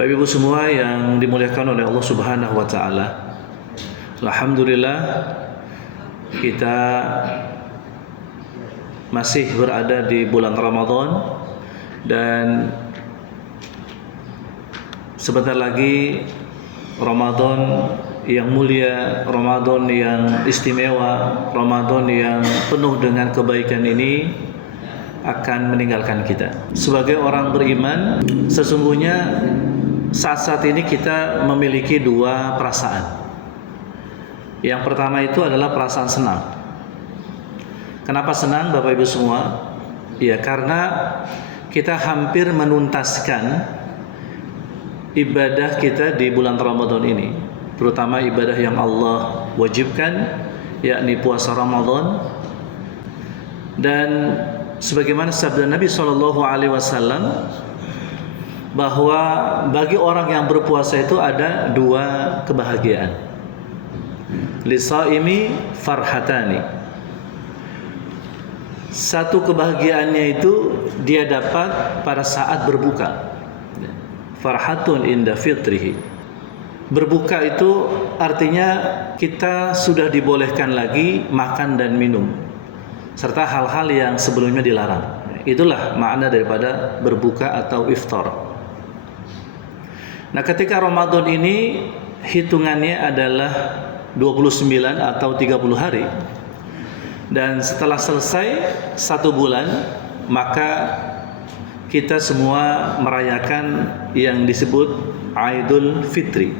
Bapak Ibu semua yang dimuliakan oleh Allah Subhanahu wa taala. Alhamdulillah kita masih berada di bulan Ramadan dan sebentar lagi Ramadan yang mulia, Ramadan yang istimewa, Ramadan yang penuh dengan kebaikan ini akan meninggalkan kita. Sebagai orang beriman, sesungguhnya saat-saat ini kita memiliki dua perasaan. Yang pertama itu adalah perasaan senang. Kenapa senang Bapak Ibu semua? Ya karena kita hampir menuntaskan ibadah kita di bulan Ramadan ini, terutama ibadah yang Allah wajibkan, yakni puasa Ramadan. Dan sebagaimana sabda Nabi SAW bahwa bagi orang yang berpuasa itu ada dua kebahagiaan. Lisaimi farhatani. Satu kebahagiaannya itu dia dapat pada saat berbuka. Farhatun inda fitrihi. Berbuka itu artinya kita sudah dibolehkan lagi makan dan minum serta hal-hal yang sebelumnya dilarang. Itulah makna daripada berbuka atau iftar. Nah, ketika Ramadan ini hitungannya adalah 29 atau 30 hari. Dan setelah selesai 1 bulan, maka kita semua merayakan yang disebut Aidul Fitri.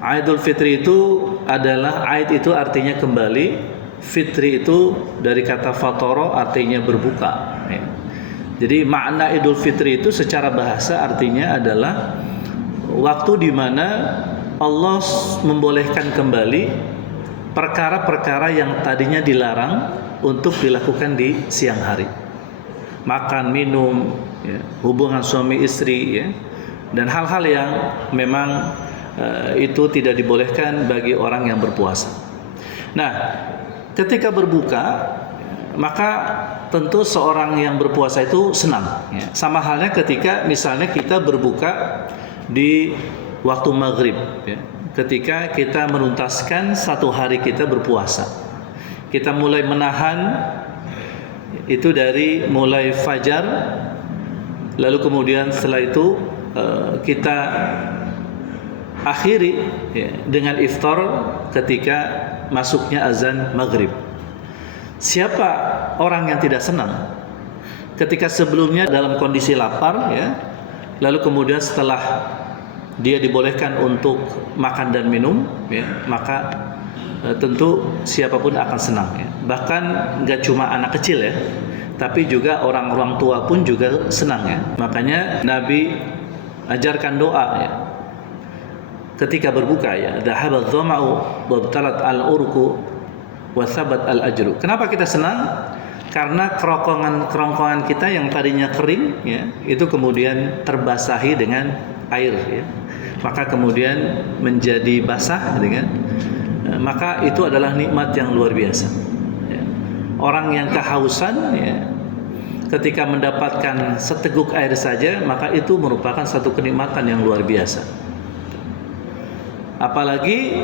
Aidul Fitri itu adalah Aid itu artinya kembali, Fitri itu dari kata fatoro artinya berbuka. Jadi makna Idul Fitri itu secara bahasa artinya adalah waktu di mana Allah membolehkan kembali perkara-perkara yang tadinya dilarang untuk dilakukan di siang hari. Makan, minum, ya, hubungan suami istri, ya, dan hal-hal yang memang itu tidak dibolehkan bagi orang yang berpuasa. Nah, ketika berbuka, maka tentu seorang yang berpuasa itu senang, ya. Sama halnya ketika misalnya kita berbuka di waktu maghrib, ya. Ketika kita menuntaskan 1 hari kita berpuasa, kita mulai menahan itu dari mulai fajar, lalu kemudian setelah itu kita akhiri, ya, dengan iftar ketika masuknya azan maghrib. Siapa orang yang tidak senang ketika sebelumnya dalam kondisi lapar, ya, lalu kemudian setelah dia dibolehkan untuk makan dan minum, ya, maka tentu siapapun akan senang, ya. Bahkan nggak cuma anak kecil, ya, tapi juga orang-orang tua pun juga senang, ya. Makanya Nabi ajarkan doa, ya, ketika berbuka, ya, dhahabadh dhama'u wabtalat al-urqu wa thabat al-ajru. Kenapa kita senang? Karena kerongkongan kita yang tadinya kering, ya, itu kemudian terbasahi dengan air, ya. Maka kemudian menjadi basah, gitu kan? Maka itu adalah nikmat yang luar biasa, ya. Orang yang kehausan, ya, ketika mendapatkan seteguk air saja, maka itu merupakan satu kenikmatan yang luar biasa. Apalagi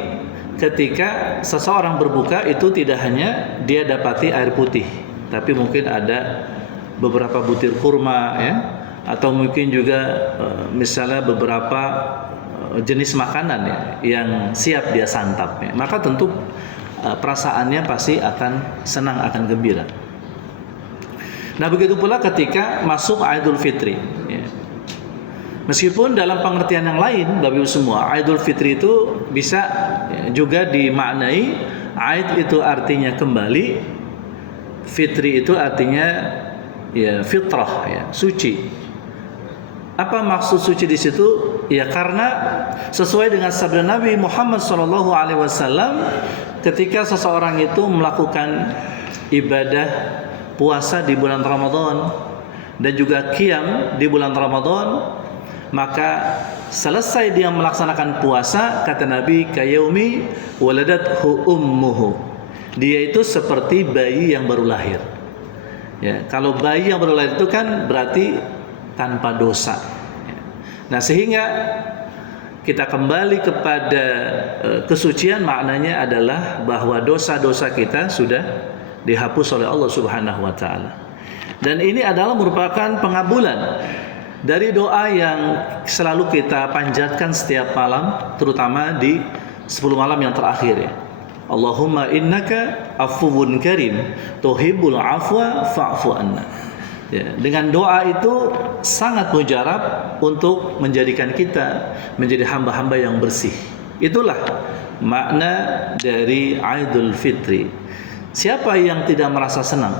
ketika seseorang berbuka itu tidak hanya dia dapati air putih, tapi mungkin ada beberapa butir kurma, ya, atau mungkin juga misalnya beberapa jenis makanan, ya, yang siap dia santap, ya. Maka tentu perasaannya pasti akan senang, akan gembira. Nah, begitu pula ketika masuk Aidul Fitri, ya. Meskipun dalam pengertian yang lain, Bapak Ibu semua, Aidul Fitri itu bisa, ya, juga dimaknai Aid itu artinya kembali, Fitri itu artinya, ya, fitrah, ya, suci. Apa maksud suci di situ? Ya karena sesuai dengan sabda Nabi Muhammad SAW, ketika seseorang itu melakukan ibadah puasa di bulan Ramadan dan juga qiyam di bulan Ramadan, maka selesai dia melaksanakan puasa, kata Nabi, kayaumi waladathu ummuhu. Dia itu seperti bayi yang baru lahir. Ya, kalau bayi yang baru lahir itu kan berarti tanpa dosa. Nah, sehingga kita kembali kepada kesucian, maknanya adalah bahwa dosa-dosa kita sudah dihapus oleh Allah Subhanahu wa taala. Dan ini adalah merupakan pengabulan dari doa yang selalu kita panjatkan setiap malam, terutama di 10 malam yang terakhir ya. Allahumma innaka afuwun karim tuhibbul afwa fa'fu anna. Ya, dengan doa itu sangat mujarab untuk menjadikan kita menjadi hamba-hamba yang bersih. Itulah makna dari Idul Fitri. Siapa yang tidak merasa senang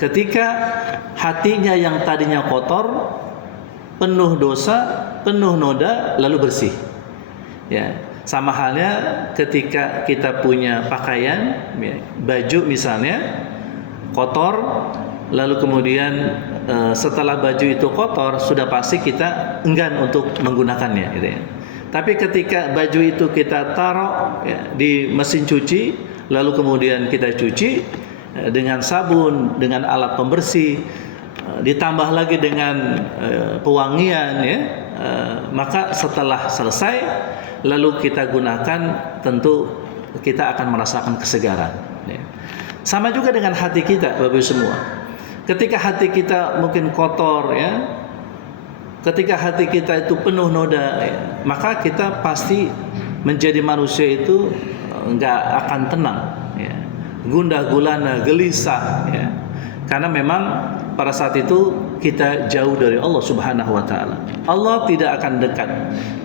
ketika hatinya yang tadinya kotor, penuh dosa, penuh noda, lalu bersih? Ya, sama halnya ketika kita punya pakaian, ya, baju misalnya kotor, lalu kemudian setelah baju itu kotor, sudah pasti kita enggan untuk menggunakannya, gitu ya. Tapi ketika baju itu kita taruh ya, di mesin cuci, lalu kemudian kita cuci dengan sabun, dengan alat pembersih, ditambah lagi dengan pewangian, ya, maka setelah selesai, lalu kita gunakan, tentu kita akan merasakan kesegaran. Ya. Sama juga dengan hati kita, Bapak Ibu semua. Ketika hati kita mungkin kotor, ya, ketika hati kita itu penuh noda, ya, maka kita pasti menjadi manusia itu nggak akan tenang, ya, gundah gulana, gelisah, ya, karena memang pada saat itu kita jauh dari Allah Subhanahu wa taala. Allah tidak akan dekat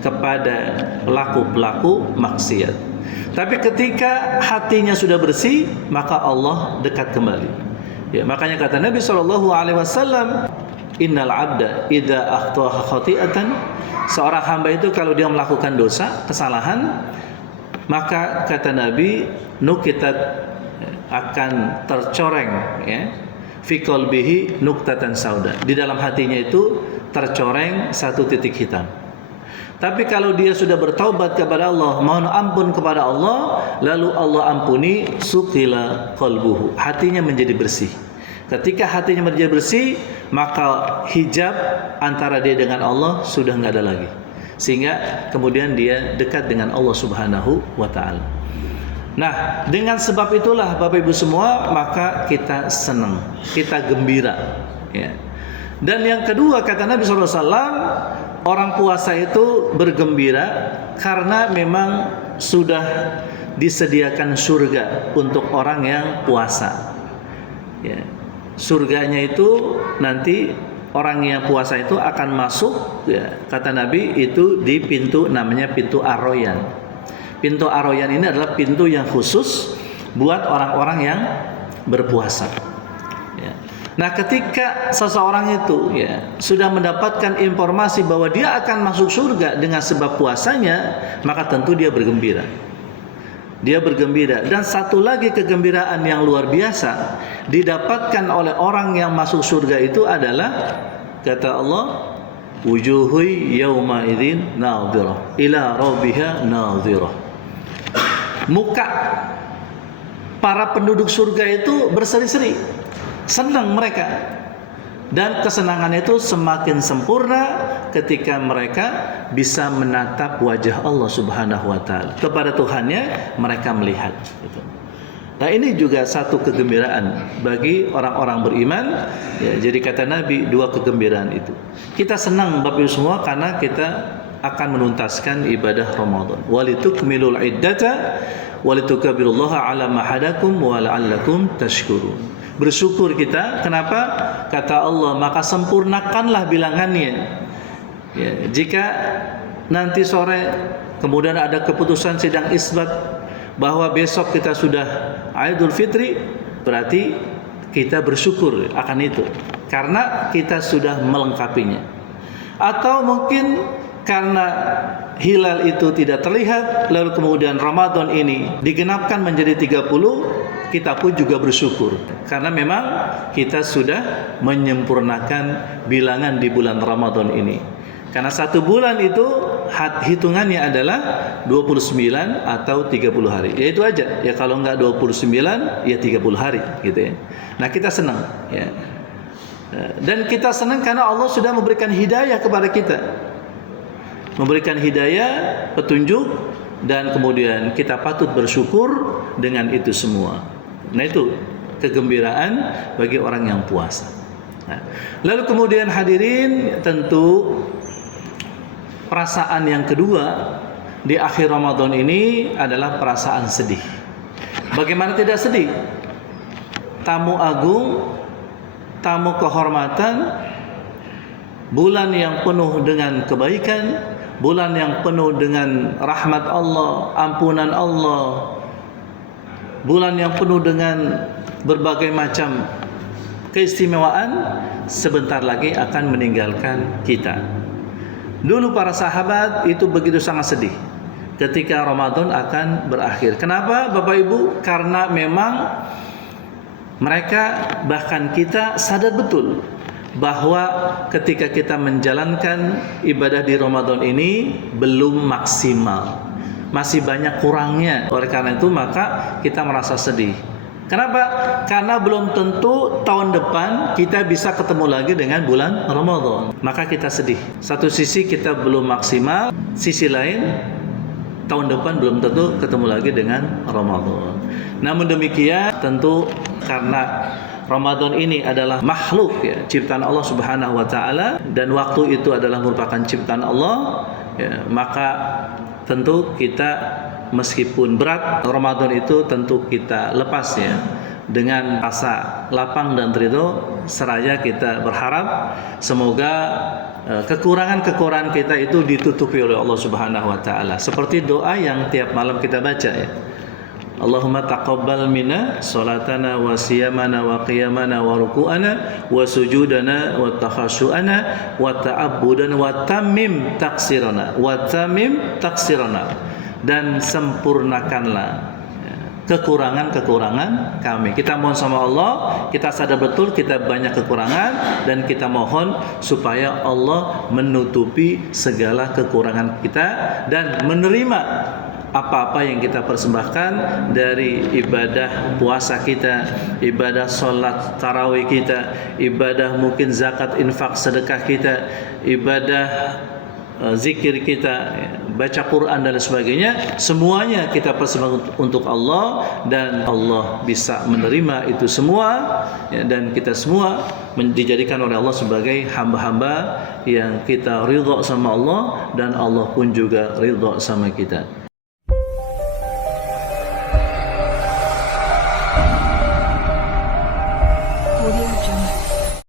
kepada pelaku-pelaku maksiat. Tapi ketika hatinya sudah bersih, maka Allah dekat kembali. Ya, makanya kata Nabi SAW, innal abda idza akhta'a khati'atan, seorang hamba itu kalau dia melakukan dosa, kesalahan, maka kata Nabi, nukitat, akan tercoreng, ya, fi qalbihi nuktatan sauda, di dalam hatinya itu tercoreng satu titik hitam. Tapi kalau dia sudah bertaubat kepada Allah, mohon ampun kepada Allah, lalu Allah ampuni, suqila qalbuhu, hatinya menjadi bersih. Ketika hatinya menjadi bersih, maka hijab antara dia dengan Allah sudah enggak ada lagi, sehingga kemudian dia dekat dengan Allah Subhanahu wa taala. Nah, dengan sebab itulah Bapak Ibu semua, maka kita senang, kita gembira, ya. Dan yang kedua, kata Nabi SAW, orang puasa itu bergembira karena memang sudah disediakan surga untuk orang yang puasa. Ya. Surganya itu nanti orang yang puasa itu akan masuk, ya, kata Nabi, itu di pintu namanya pintu Ar-Rayyan. Pintu Ar-Rayyan ini adalah pintu yang khusus buat orang-orang yang berpuasa. Ya. Nah, ketika seseorang itu, ya, sudah mendapatkan informasi bahwa dia akan masuk surga dengan sebab puasanya, maka tentu dia bergembira. Dia bergembira. Dan satu lagi kegembiraan yang luar biasa didapatkan oleh orang yang masuk surga itu adalah, kata Allah, wujuhu yawma idzin nadhirah ila rabbiha nadhirah. Muka para penduduk surga itu berseri-seri, senang mereka, dan kesenangan itu semakin sempurna ketika mereka bisa menatap wajah Allah Subhanahu wa taala. Kepada Tuhannya mereka melihat, gitu. Nah, ini juga satu kegembiraan bagi orang-orang beriman, ya. Jadi kata Nabi, dua kegembiraan itu. Kita senang Bapak Ibu semua karena kita akan menuntaskan ibadah Ramadan. Walitukmilul iddata walitukabbirullaha ala ma hadakum wa la'allakum tashkurun. Bersyukur kita, kenapa? Kata Allah, maka sempurnakanlah bilangannya. Ya, jika nanti sore kemudian ada keputusan sidang isbat bahwa besok kita sudah Idul Fitri, berarti kita bersyukur akan itu karena kita sudah melengkapinya. Atau mungkin karena hilal itu tidak terlihat, lalu kemudian Ramadan ini digenapkan menjadi 30, kita pun juga bersyukur karena memang kita sudah menyempurnakan bilangan di bulan Ramadan ini. Karena satu bulan itu hitungannya adalah 29 atau 30 hari. Ya itu aja. Ya kalau enggak 29 ya 30 hari gitu ya. Nah, kita senang, ya. Dan kita senang karena Allah sudah memberikan hidayah kepada kita. memberikan hidayah, petunjuk, dan kemudian kita patut bersyukur dengan itu semua. Nah, itu kegembiraan bagi orang yang puasa. Nah, lalu kemudian hadirin, tentu perasaan yang kedua di akhir Ramadan ini adalah perasaan sedih. Bagaimana tidak sedih? Tamu agung, tamu kehormatan, bulan yang penuh dengan kebaikan, bulan yang penuh dengan rahmat Allah, ampunan Allah, bulan yang penuh dengan berbagai macam keistimewaan, sebentar lagi akan meninggalkan kita. Dulu para sahabat itu begitu sangat sedih ketika Ramadan akan berakhir. Kenapa Bapak Ibu? Karena memang mereka, bahkan kita, sadar betul bahwa ketika kita menjalankan ibadah di Ramadan ini belum maksimal, masih banyak kurangnya. Oleh karena itu maka kita merasa sedih. Kenapa? Karena belum tentu tahun depan kita bisa ketemu lagi dengan bulan Ramadan. Maka kita sedih. Satu sisi kita belum maksimal, sisi lain tahun depan belum tentu ketemu lagi dengan Ramadan. Namun demikian, tentu karena Ramadan ini adalah makhluk, ya, ciptaan Allah Subhanahu wa taala, dan waktu itu adalah merupakan ciptaan Allah, ya, maka tentu kita, meskipun berat Ramadan itu, tentu kita lepas, ya, dengan rasa lapang dan ridho, seraya kita berharap semoga kekurangan-kekurangan kita itu ditutupi oleh Allah Subhanahu wa taala. Seperti doa yang tiap malam kita baca, ya. Allahumma taqabbal minna salatana wa siyamana wa qiyamana wa ruku'ana wa sujudana wa takhashu'ana wa ta'abbudana wa tammim taksirana, dan sempurnakanlah kekurangan-kekurangan kami. Kita mohon sama Allah, kita sadar betul kita banyak kekurangan, dan kita mohon supaya Allah menutupi segala kekurangan kita dan menerima apa-apa yang kita persembahkan dari ibadah puasa kita, ibadah sholat tarawih kita, ibadah mungkin zakat, infak, sedekah kita, ibadah zikir kita, baca Quran dan sebagainya. Semuanya kita persembahkan untuk Allah, dan Allah bisa menerima itu semua, ya, dan kita semua dijadikan oleh Allah sebagai hamba-hamba yang kita ridha sama Allah, dan Allah pun juga ridha sama kita.